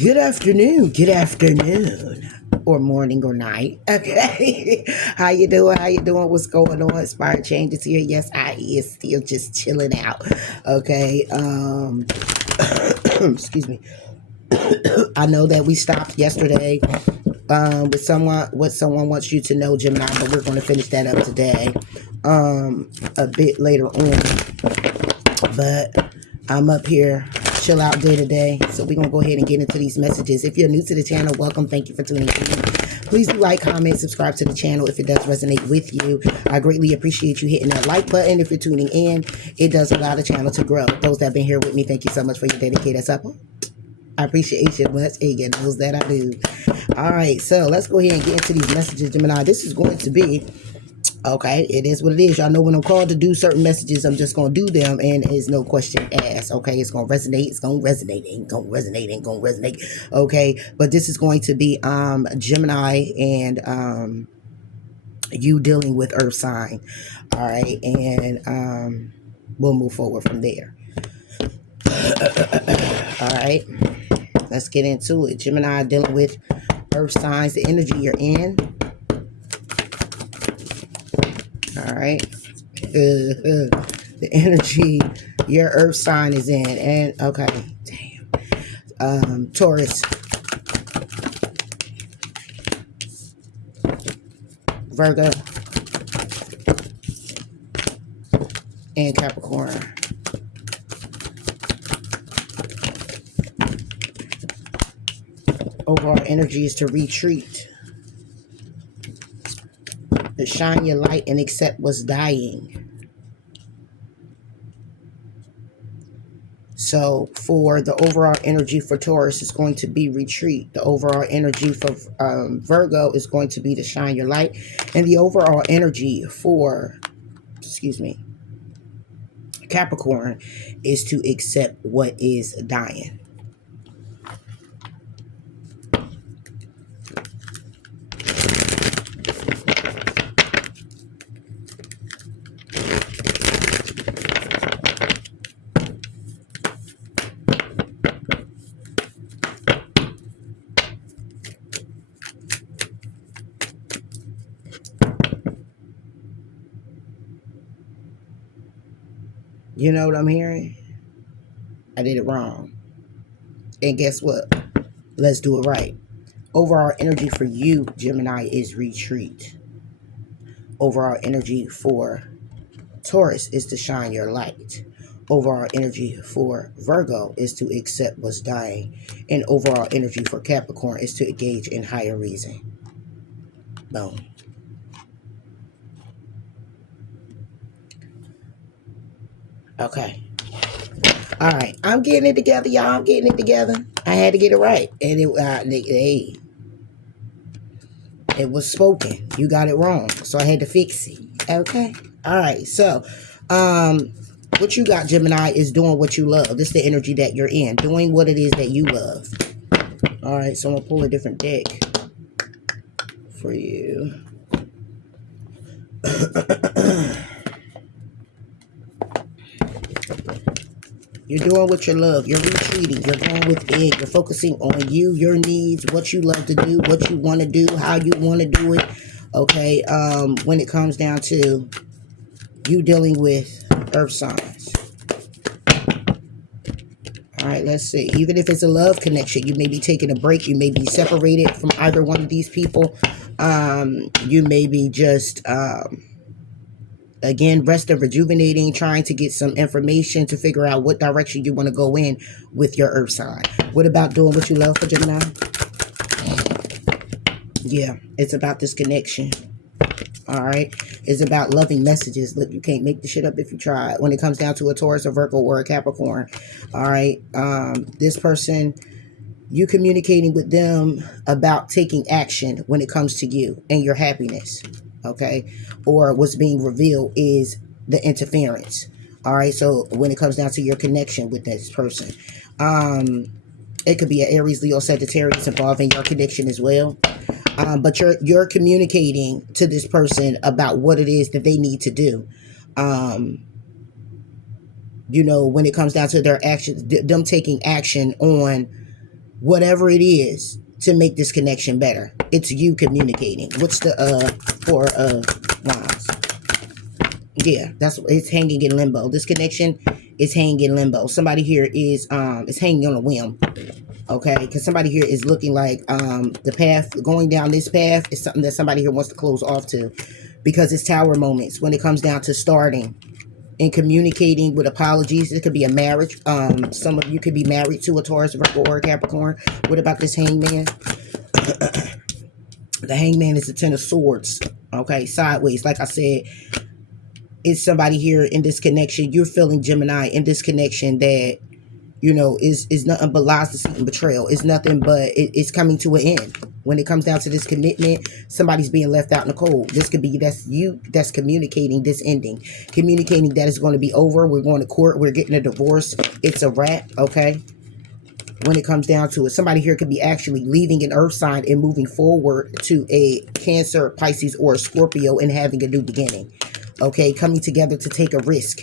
Good afternoon, or morning or night. Okay, how you doing? How you doing? What's going on? Inspired changes here. Yes, I is still just chilling out. Okay, excuse me. I know that we stopped yesterday with someone what someone wants you to know, Gemini, but we're going to finish that up today, a bit later on. But I'm up here, chill out day to day. So we're gonna go ahead and get into these messages. If you're new to the channel, welcome. Thank you for tuning in. Please do like, comment, subscribe to the channel if it does resonate with you. I greatly appreciate you hitting that like button. If you're tuning in, it does allow the channel to grow. Those that have been here with me, thank you so much for your dedicated support. I appreciate you much. Again, those that I do. All right, so let's go ahead and get into these messages, Gemini. This is going to be okay. It is what it is. Y'all know when I'm called to do certain messages, I'm just gonna do them, and it's no question asked. Okay, it's gonna resonate. It's gonna resonate. Ain't gonna resonate. Ain't gonna resonate. Okay, but this is going to be Gemini and you dealing with Earth sign. All right, and we'll move forward from there. All right, let's get into it. Gemini dealing with Earth signs, the energy you're in. All right. The energy your Earth sign is in. And okay, damn. Taurus, Virgo, and Capricorn. Overall energy is to retreat, to shine your light and accept what's dying. So for the overall energy for Taurus is going to be retreat. The overall energy for Virgo is going to be to shine your light. And the overall energy for, Capricorn is to accept what is dying. You know what I'm hearing? I did it wrong. And guess what? Let's do it right. Overall energy for you, Gemini, is retreat. Overall energy for Taurus is to shine your light. Overall energy for Virgo is to accept what's dying. And overall energy for Capricorn is to engage in higher reason. Boom. Okay. All right. I'm getting it together, y'all. I'm getting it together. I had to get it right. And it was spoken. You got it wrong. So I had to fix it. Okay. All right. So, what you got, Gemini, is doing what you love. This is the energy that you're in. Doing what it is that you love. All right. So I'm going to pull a different deck for you. You're doing what you love. You're retreating. You're going within. You're focusing on you, your needs, what you love to do, what you want to do, how you want to do it. Okay. When it comes down to you dealing with Earth signs. All right, let's see. Even if it's a love connection, you may be taking a break. You may be separated from either one of these people. You may be just... again, rest and rejuvenating, trying to get some information to figure out what direction you want to go in with your Earth sign. What about doing what you love for Gemini? Yeah, it's about this connection. All right. It's about loving messages. Look, you can't make the shit up if you try. When it comes down to a Taurus, a Virgo, or a Capricorn. All right. This person, you communicating with them about taking action when it comes to you and your happiness. Okay. Or what's being revealed is the interference. All right. So when it comes down to your connection with this person, it could be an Aries, Leo, Sagittarius involving your connection as well. But you're communicating to this person about what it is that they need to do. You know, when it comes down to their actions, them taking action on whatever it is to make this connection better. It's you communicating. What's the Four of Wands? Yeah, that's, it's hanging in limbo. This connection is hanging in limbo. Somebody here is hanging on a whim. Okay, because somebody here is looking like the path, going down this path is something that somebody here wants to close off to, because it's tower moments when it comes down to starting and communicating with apologies. It could be a marriage. Some of you could be married to a Taurus, Virgo, or a Capricorn. What about this hangman? The hangman is the Ten of Swords. Okay, sideways. Like I said, it's somebody here in this connection. You're feeling, Gemini, in this connection that, you know, is nothing but lies, deceit, and betrayal. It's nothing but it's coming to an end. When it comes down to this commitment, somebody's being left out in the cold. This could be, that's you that's communicating this ending. Communicating that it's going to be over. We're going to court. We're getting a divorce. It's a wrap, okay? When it comes down to it, somebody here could be actually leaving an earth sign and moving forward to a Cancer, Pisces, or a Scorpio and having a new beginning. Okay, coming together to take a risk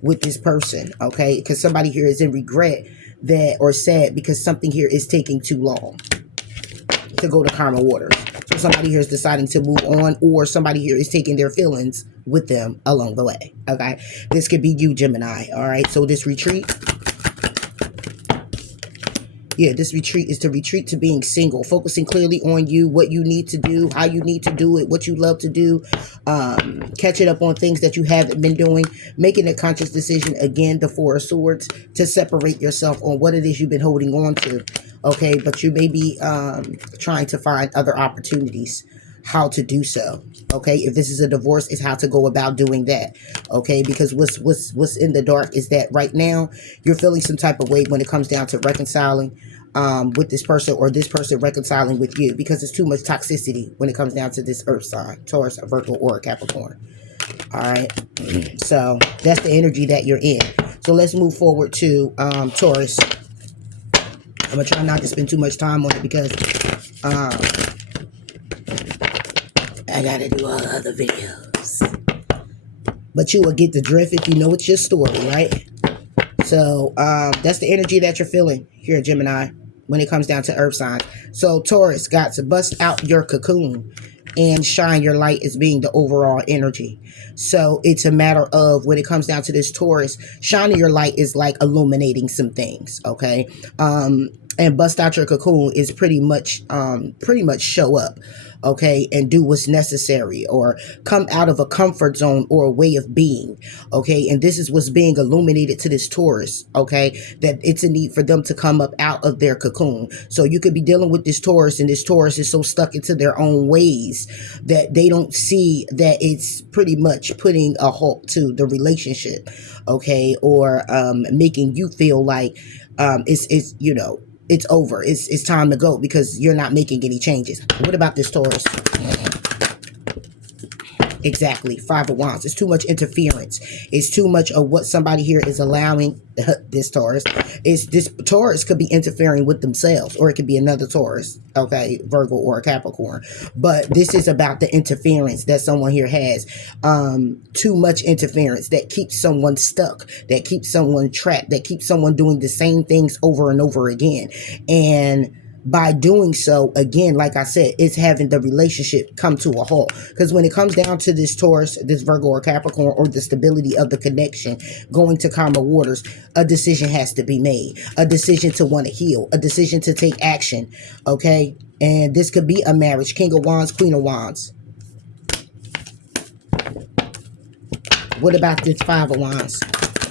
with this person, okay? Because somebody here is in regret that, or sad because something here is taking too long to go to karma waters. So somebody here is deciding to move on, or somebody here is taking their feelings with them along the way, okay? This could be you, Gemini, all right? So this retreat, yeah, this retreat is to retreat to being single, focusing clearly on you, what you need to do, how you need to do it, what you love to do, catching up on things that you haven't been doing, making a conscious decision, again, the Four of Swords, to separate yourself on what it is you've been holding on to, okay? But you may be trying to find other opportunities how to do so, okay? If this is a divorce, it's how to go about doing that, okay? Because what's in the dark is that right now you're feeling some type of way when it comes down to reconciling with this person, or this person reconciling with you, because it's too much toxicity when it comes down to this earth sign, Taurus, a Virgo, or a Capricorn. All right, so that's the energy that you're in. So let's move forward to Taurus. I'm gonna try not to spend too much time on it because I gotta do all other videos, but you will get the drift if you know it's your story, right? So that's the energy that you're feeling here, Gemini, when it comes down to earth signs. So Taurus, got to bust out your cocoon and shine your light as being the overall energy. So it's a matter of, when it comes down to this Taurus, shining your light is like illuminating some things, okay? And bust out your cocoon is pretty much show up, okay, and do what's necessary, or come out of a comfort zone or a way of being, okay? And this is what's being illuminated to this Taurus, okay, that it's a need for them to come up out of their cocoon. So you could be dealing with this Taurus, and this Taurus is so stuck into their own ways that they don't see that it's pretty much putting a halt to the relationship, okay, or making you feel like it's you know, it's over. It's time to go because you're not making any changes. What about this Taurus? Exactly. Five of Wands. It's too much interference. It's too much of what somebody here is allowing. This Taurus is, this Taurus could be interfering with themselves, or it could be another Taurus, okay, Virgo or a Capricorn. But this is about the interference that someone here has. Too much interference that keeps someone stuck, that keeps someone trapped, that keeps someone doing the same things over and over again. And by doing so, again, like I said, it's having the relationship come to a halt. Because when it comes down to this Taurus, this Virgo or Capricorn, or the stability of the connection going to karma waters, a decision has to be made. A decision to want to heal. A decision to take action. Okay? And this could be a marriage. King of Wands, Queen of Wands. What about this Five of Wands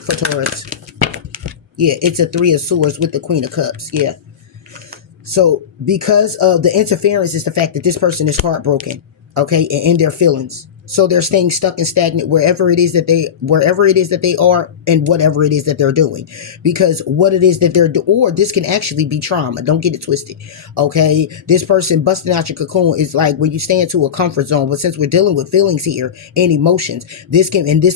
for Taurus? Yeah, it's a Three of Swords with the Queen of Cups. Yeah. So because of the interference is the fact that this person is heartbroken, okay, and in their feelings. So they're staying stuck and stagnant wherever it is that they are, and whatever it is that they're doing. Because what it is that they're doing, or this can actually be trauma. Don't get it twisted. Okay. This person busting out your cocoon is like when you stay into a comfort zone. But since we're dealing with feelings here and emotions, this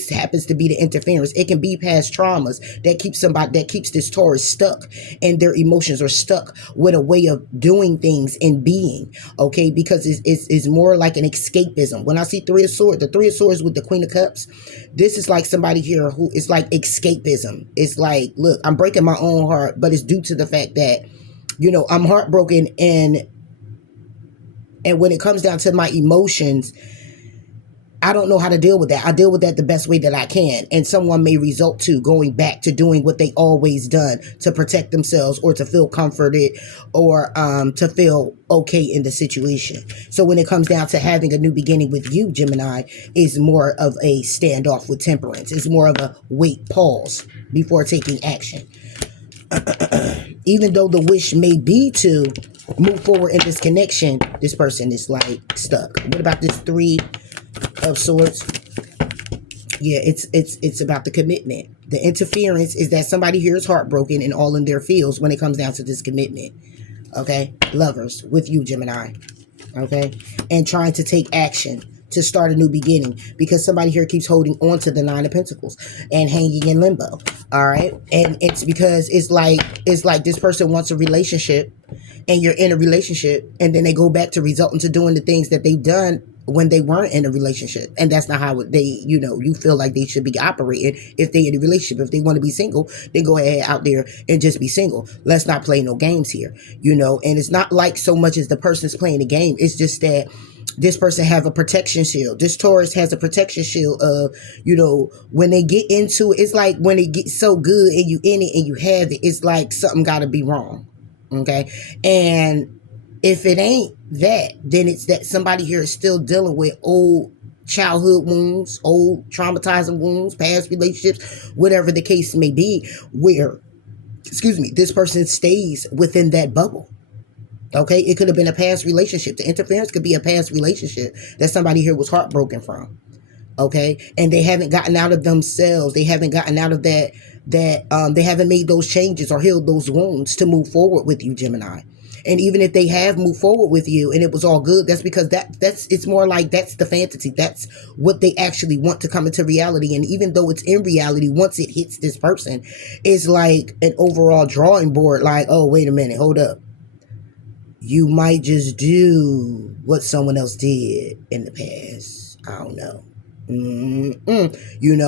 happens to be the interference. It can be past traumas that keeps this Taurus stuck, and their emotions are stuck with a way of doing things and being, okay, because it's more like an escapism. When I see the Three of Swords with the Queen of Cups, this is like somebody here who is like escapism. It's like, look, I'm breaking my own heart, but it's due to the fact that I'm heartbroken, and when it comes down to my emotions, I don't know how to deal with that. I deal with that the best way that I can. And someone may result to going back to doing what they always done to protect themselves, or to feel comforted, or to feel okay in the situation. So when it comes down to having a new beginning with you, Gemini, is more of a standoff with temperance. It's more of a wait, pause before taking action. Even though the wish may be to move forward in this connection, this person is like stuck. What about this Three of Swords? Yeah, it's about the commitment. The interference is that somebody here is heartbroken and all in their feels when it comes down to this commitment. Okay, Lovers with you, Gemini. Okay, and trying to take action to start a new beginning, because somebody here keeps holding on to the Nine of Pentacles and hanging in limbo. All right, and it's because it's like this person wants a relationship, and you're in a relationship, and then they go back to result into doing the things that they've done when they weren't in a relationship. And that's not how they, you feel like they should be operating if they in a relationship. If they want to be single, then go ahead out there and just be single. Let's not play no games here, and it's not like so much as the person's playing the game. It's just that this person have a protection shield. This Taurus has a protection shield of, when they get into it, it's like when it gets so good and you in it and you have it, it's like something got to be wrong. Okay. And if it ain't that, then it's that somebody here is still dealing with old childhood wounds, old traumatizing wounds, past relationships, whatever the case may be, where, this person stays within that bubble. Okay, it could have been a past relationship. The interference could be a past relationship that somebody here was heartbroken from. Okay, and they haven't gotten out of themselves. They haven't gotten out of that. They haven't made those changes or healed those wounds to move forward with you, Gemini. And even if they have moved forward with you and it was all good, that's because it's more like that's the fantasy. That's what they actually want to come into reality. And even though it's in reality, once it hits this person, it's like an overall drawing board. Like, oh, wait a minute, hold up. You might just do what someone else did in the past. I don't know.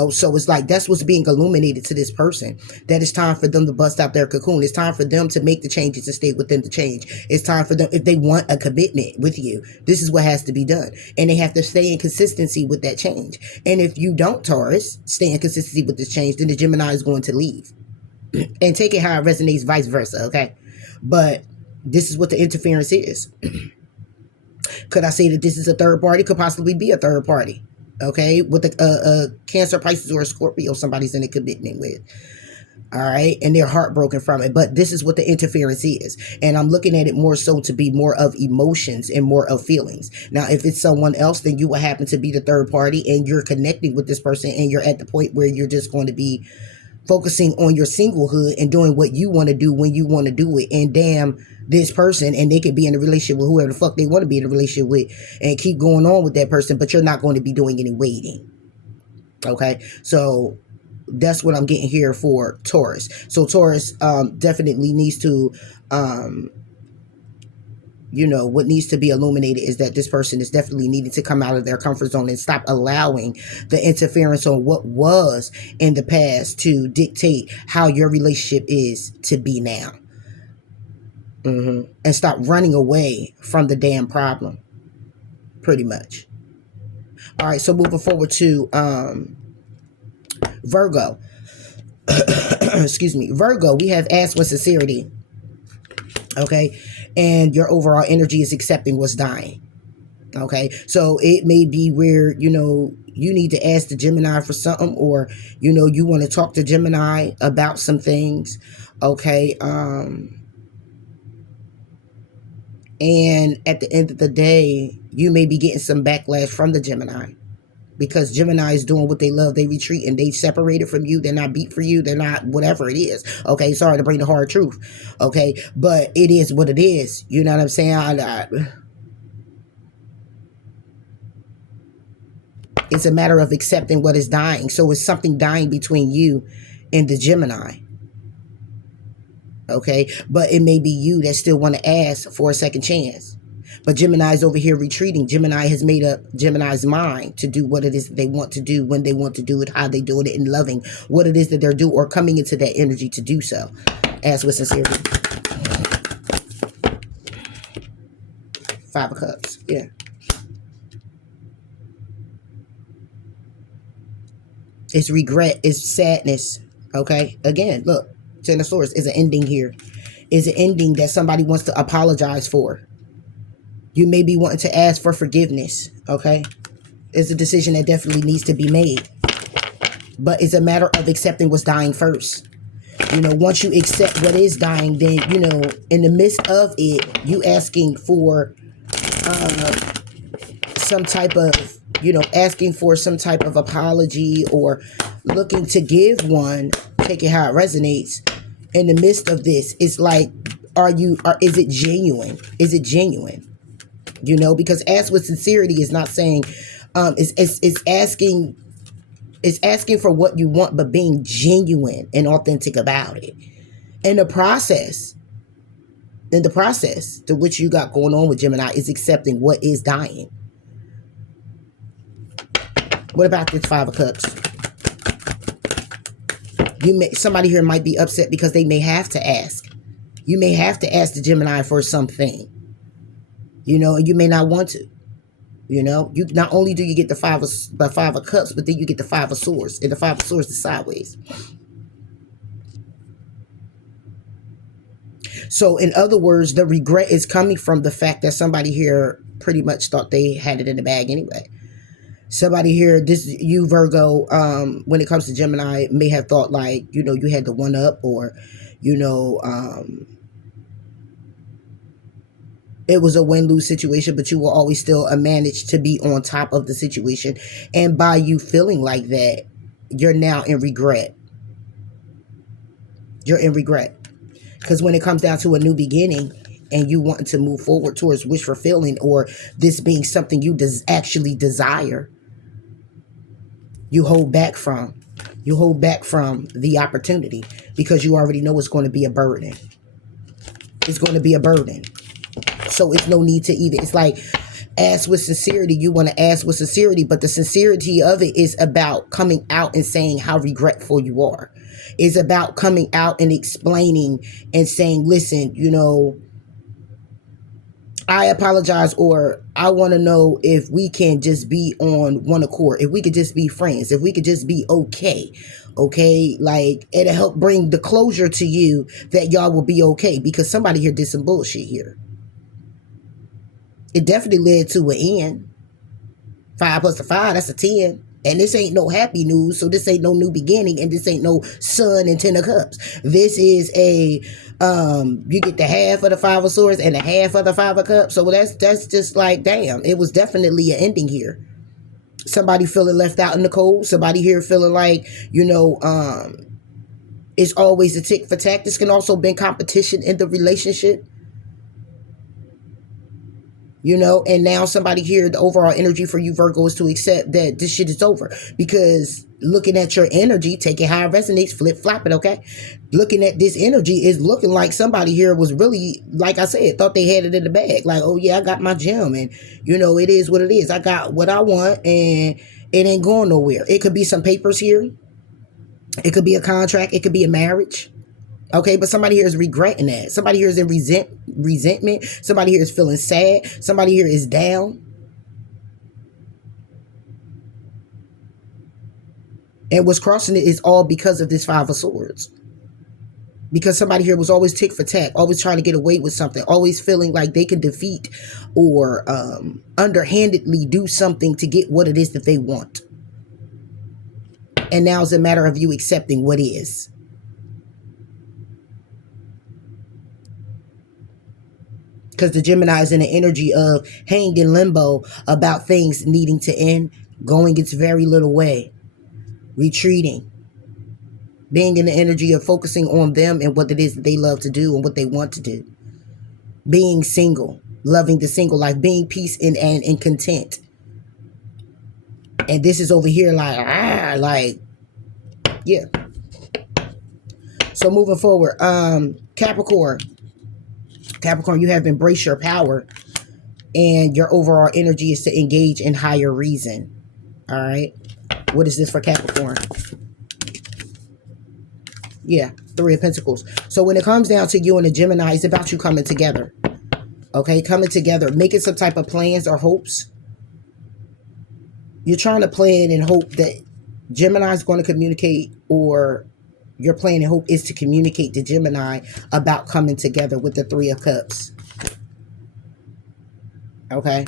So it's like that's what's being illuminated to this person, that it's time for them to bust out their cocoon. It's time for them to make the changes and stay within the change. It's time for them, if they want a commitment with you, this is what has to be done, and they have to stay in consistency with that change. And if you don't, Taurus, stay in consistency with this change, then the Gemini is going to leave. And take it how it resonates, vice versa. Okay, but this is what the interference is. Could I say that this is a third party? Could possibly be a third party. Okay, with a Cancer, Pisces, or a Scorpio, somebody's in a commitment with. All right, and they're heartbroken from it. But this is what the interference is. And I'm looking at it more so to be more of emotions and more of feelings. Now, if it's someone else, then you will happen to be the third party and you're connecting with this person and you're at the point where you're just going to be focusing on your singlehood and doing what you want to do when you want to do it. And damn this person, and they could be in a relationship with whoever the fuck they want to be in a relationship with and keep going on with that person, but you're not going to be doing any waiting. Okay, so that's what I'm getting here for Taurus. So Taurus definitely needs to what needs to be illuminated is that this person is definitely needing to come out of their comfort zone and stop allowing the interference on what was in the past to dictate how your relationship is to be now. And stop running away from the damn problem. Pretty much. All right, so moving forward to Virgo. Excuse me. Virgo, we have ask with sincerity. Okay, and your overall energy is accepting what's dying. Okay, so it may be where you need to ask the Gemini for something, or you want to talk to Gemini about some things. Okay, and at the end of the day, you may be getting some backlash from the Gemini, because Gemini is doing what they love. They retreat and they separated from you. They're not beat for you. They're not whatever it is. Okay, sorry to bring the hard truth. Okay, but it is what it is. You know what I'm saying? It's a matter of accepting what is dying. So it's something dying between you and the Gemini. Okay, but it may be you that still want to ask for a second chance. But Gemini is over here retreating. Gemini has made up Gemini's mind to do what it is that they want to do, when they want to do it, how they doing it, and loving what it is that they're doing, or coming into that energy to do so. Ask with sincerity. Five of Cups. Yeah. It's regret. It's sadness. Okay. Again, look. Ten of Swords is an ending here. Is an ending that somebody wants to apologize for. You may be wanting to ask for forgiveness. Okay. It's a decision that definitely needs to be made. But it's a matter of accepting what's dying first. You know, once you accept what is dying, then, you know, in the midst of it, you asking for some type of, you know, asking for some type of apology or looking to give one, take it how it resonates. In the midst of this, it's like, is it genuine? Is it genuine? You know, because ask with sincerity is not saying, it's asking for what you want, but being genuine and authentic about it. In the process to which you got going on with Gemini is accepting what is dying. What about this Five of Cups? Somebody here might be upset because they may have to ask. You may have to ask the Gemini for something. You know, and you may not want to. You know, you not only do you get the Five of Cups, but then you get the Five of Swords, and the Five of Swords is sideways. So, in other words, the regret is coming from the fact that somebody here pretty much thought they had it in the bag anyway. Somebody here, you Virgo, when it comes to Gemini, may have thought like, you know, you had the one up, or, you know, it was a win-lose situation, but you will always still manage to be on top of the situation. And by you feeling like that, you're now in regret. You're in regret. Because when it comes down to a new beginning and you wanting to move forward towards wish fulfilling, or this being something you actually desire, you hold back from. You hold back from the opportunity because you already know it's going to be a burden. It's going to be a burden. So it's no need to either. It's like, ask with sincerity. You want to ask with sincerity, but the sincerity of it is about coming out and saying how regretful you are. It's about coming out and explaining and saying, listen, you know, I apologize, or I want to know if we can just be on one accord, if we could just be friends, if we could just be okay. Okay, like, it'll help bring the closure to you that y'all will be okay, because somebody here did some bullshit here. It definitely led to an end. 5 plus a 5, that's a 10. And this ain't no happy news, so this ain't no new beginning, and this ain't no sun and 10 of cups. This is a, you get the half of the 5 of swords and the half of the 5 of cups. So that's just like, damn, it was definitely an ending here. Somebody feeling left out in the cold. Somebody here feeling like, you know, it's always a tick for tack. This can also be competition in the relationship. You know, and now somebody here, the overall energy for you, Virgo, is to accept that this shit is over. Because looking at your energy, take it how it resonates, flip-flop it, okay? Looking at this energy is looking like somebody here was really, like I said, thought they had it in the bag. Like, oh yeah, I got my gem, and, you know, it is what it is. I got what I want, and it ain't going nowhere. It could be some papers here. It could be a contract. It could be a marriage. Okay, but somebody here is regretting that. Somebody here is in resentment. Somebody here is feeling sad. Somebody here is down. And what's crossing it is all because of this 5 of swords. Because somebody here was always tick for tack, always trying to get away with something, always feeling like they can defeat or underhandedly do something to get what it is that they want. And now it's a matter of you accepting what is. Because the Gemini is in the energy of hanging in limbo about things needing to end, going its very little way, retreating, being in the energy of focusing on them and what it is that they love to do and what they want to do, being single, loving the single life, being peace and content. And this is over here like, yeah. So moving forward, Capricorn, you have embraced your power, and your overall energy is to engage in higher reason. All right. What is this for Capricorn? Yeah, 3 of Pentacles. So when it comes down to you and the Gemini, it's about you coming together. Okay, coming together, making some type of plans or hopes. You're trying to plan and hope that Gemini is going to communicate, or your plan and hope is to communicate to Gemini about coming together with the Three of Cups. Okay,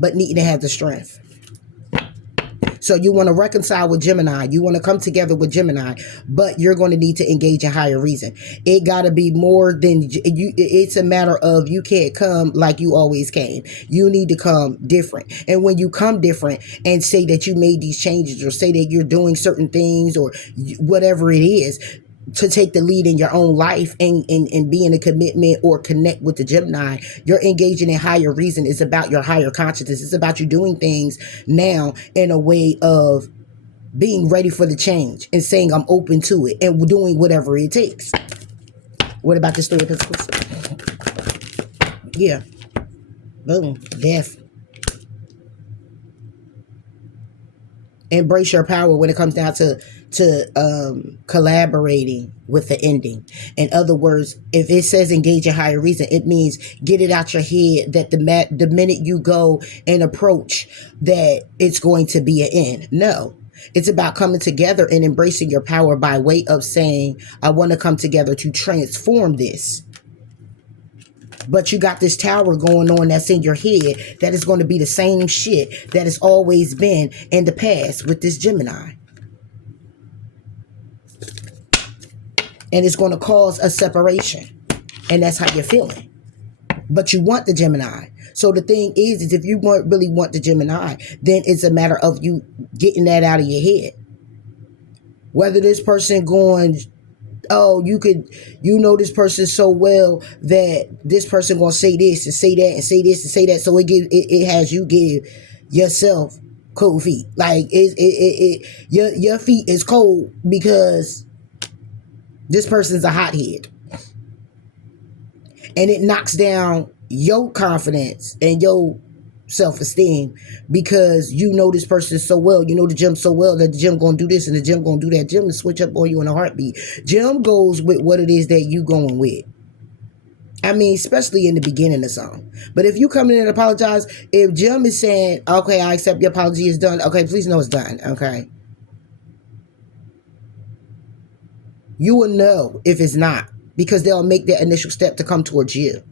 but needing to have the strength. So you want to reconcile with Gemini. You want to come together with Gemini, but you're going to need to engage in higher reason. It got to be more than you. It's a matter of you can't come like you always came. You need to come different. And when you come different and say that you made these changes, or say that you're doing certain things, or whatever it is, to take the lead in your own life and be in a commitment or connect with the Gemini, you're engaging in higher reason. It's about your higher consciousness. It's about you doing things now in a way of being ready for the change and saying I'm open to it and doing whatever it takes. What about this Three of Pentacles? Yeah. Boom. Death. Embrace your power when it comes down to collaborating with the ending. In other words, if it says engage in higher reason, it means get it out your head that the minute you go and approach that it's going to be an end. No. It's about coming together and embracing your power by way of saying, I want to come together to transform this. But you got this tower going on that's in your head that is going to be the same shit that has always been in the past with this Gemini. And it's going to cause a separation. And that's how you're feeling. But you want the Gemini. So the thing is if you really want the Gemini, then it's a matter of you getting that out of your head. Whether this person going... Oh, you know this person so well that this person gonna say this and say that and say this and say that. So it has you give yourself cold feet. Like your feet is cold because this person's a hothead, and it knocks down your confidence and your self-esteem because you know this person so well. You know the gym so well that the gym gonna do this and the gym gonna do that. Gym will switch up on you in a heartbeat. Gym goes with what it is that you going with. I mean, especially in the beginning of something. But if you come in and apologize, if Jim is saying, okay, I accept your apology, it's done. Okay, please know it's done. Okay. You will know if it's not, because they'll make that initial step to come towards you.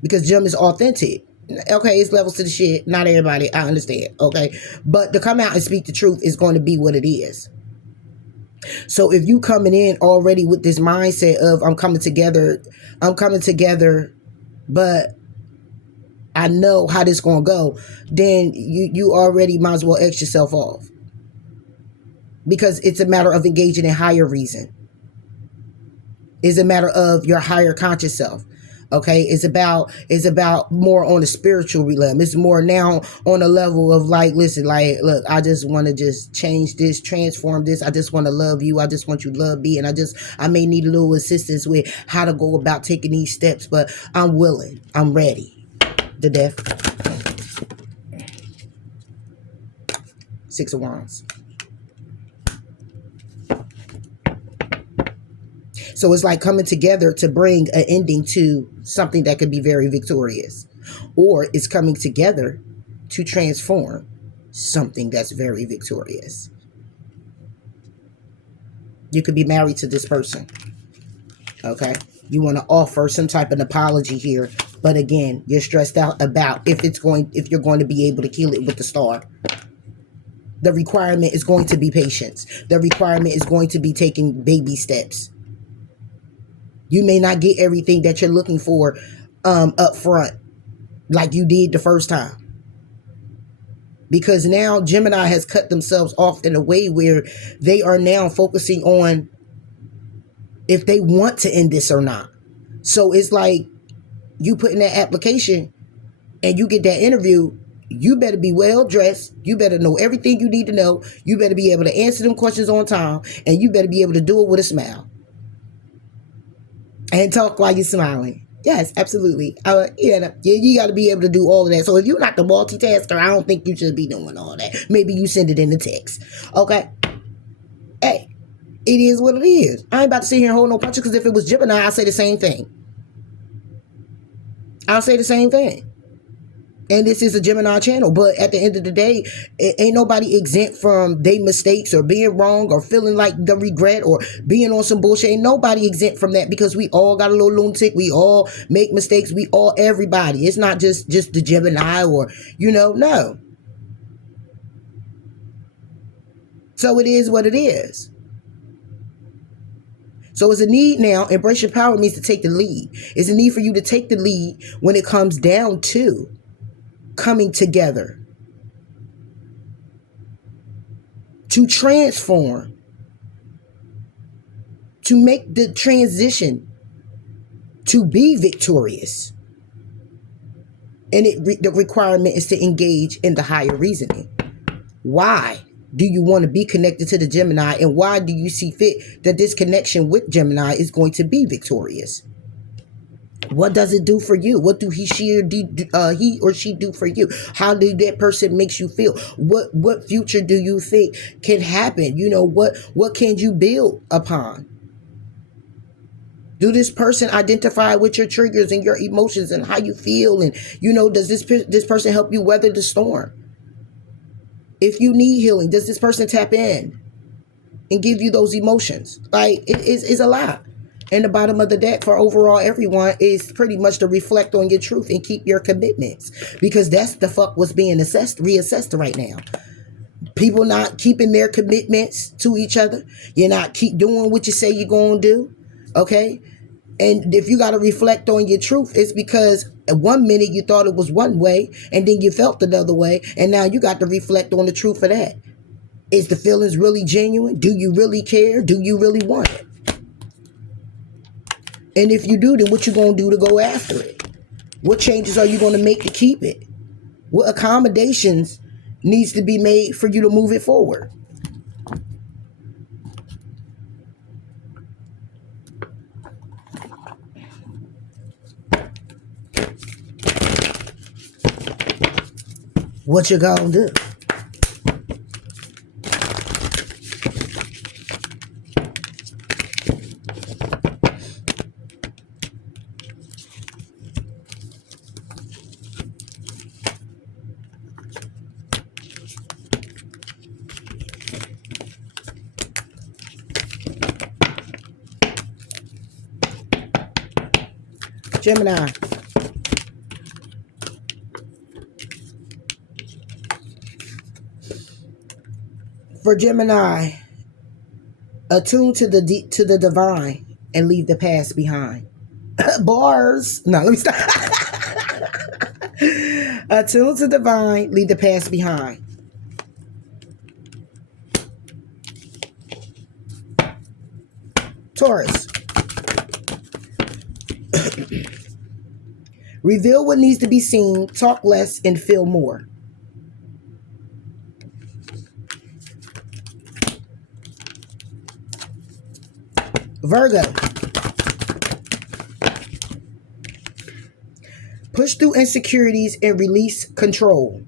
Because Jim is authentic. Okay, it's levels to the shit. Not everybody, I understand. Okay. But to come out and speak the truth is going to be what it is. So if you coming in already with this mindset of I'm coming together, but I know how this going to go, then you already might as well X yourself off. Because it's a matter of engaging in higher reason. It's a matter of your higher conscious self. Okay, it's about more on the spiritual realm. It's more now on a level of like, listen, like, look, I just want to just change this, transform this. I just want to love you. I just want you to love me. And I may need a little assistance with how to go about taking these steps, but I'm willing. I'm ready. The Death. Six of Wands. So it's like coming together to bring an ending to something that could be very victorious. Or it's coming together to transform something that's very victorious. You could be married to this person. Okay? You want to offer some type of apology here. But again, you're stressed out about if you're going to be able to kill it with the Star. The requirement is going to be patience. The requirement is going to be taking baby steps. You may not get everything that you're looking for up front like you did the first time. Because now Gemini has cut themselves off in a way where they are now focusing on if they want to end this or not. So it's like you put in that application and you get that interview, you better be well dressed. You better know everything you need to know. You better be able to answer them questions on time, and you better be able to do it with a smile. And talk while you're smiling. Yes, absolutely. You got to be able to do all of that. So if you're not the multitasker, I don't think you should be doing all that. Maybe you send it in the text. Okay? Hey, it is what it is. I ain't about to sit here and hold no punches, because if it was Gemini, I'd say the same thing. I'll say the same thing. And this is a Gemini channel, but at the end of the day, ain't nobody exempt from their mistakes or being wrong or feeling like the regret or being on some bullshit. Ain't nobody exempt from that, because we all got a little lunatic. We all make mistakes. We all, everybody. It's not just the Gemini or, no. So it is what it is. So it's a need now. Embrace your power means to take the lead. It's a need for you to take the lead when it comes down to coming together to transform, to make the transition, to be victorious. And the requirement is to engage in the higher reasoning. Why do you want to be connected to the Gemini, and why do you see fit that this connection with Gemini is going to be victorious? What does it do for you? What do he or she do for you? How do that person makes you feel? What future do you think can happen? What can you build upon? Do this person identify with your triggers and your emotions and how you feel? And does this person help you weather the storm? If you need healing, does this person tap in and give you those emotions? Like, it's a lot. And the bottom of the deck for overall everyone is pretty much to reflect on your truth and keep your commitments, because that's the fuck what's being reassessed right now. People not keeping their commitments to each other. You're not keep doing what you say you're going to do. Okay? And if you got to reflect on your truth, it's because at 1 minute you thought it was one way and then you felt another way. And now you got to reflect on the truth of that. Is the feelings really genuine? Do you really care? Do you really want it? And if you do, then what you going to do to go after it? What changes are you going to make to keep it? What accommodations needs to be made for you to move it forward? What you going to do? Gemini. For Gemini, attune to the divine and leave the past behind. Bars. No, let me stop. Attune to the divine, leave the past behind. Taurus. Reveal what needs to be seen, talk less, and feel more. Virgo. Push through insecurities and release control.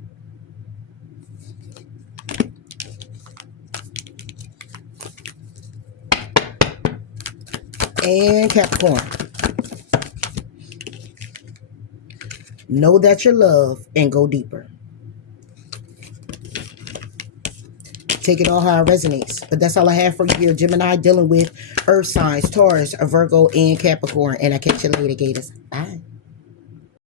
And Capricorn. Know that you're loved and go deeper. Take it all how it resonates. But that's all I have for you here. Gemini dealing with earth signs, Taurus, Virgo, and Capricorn. And I catch you later, Gators. Bye.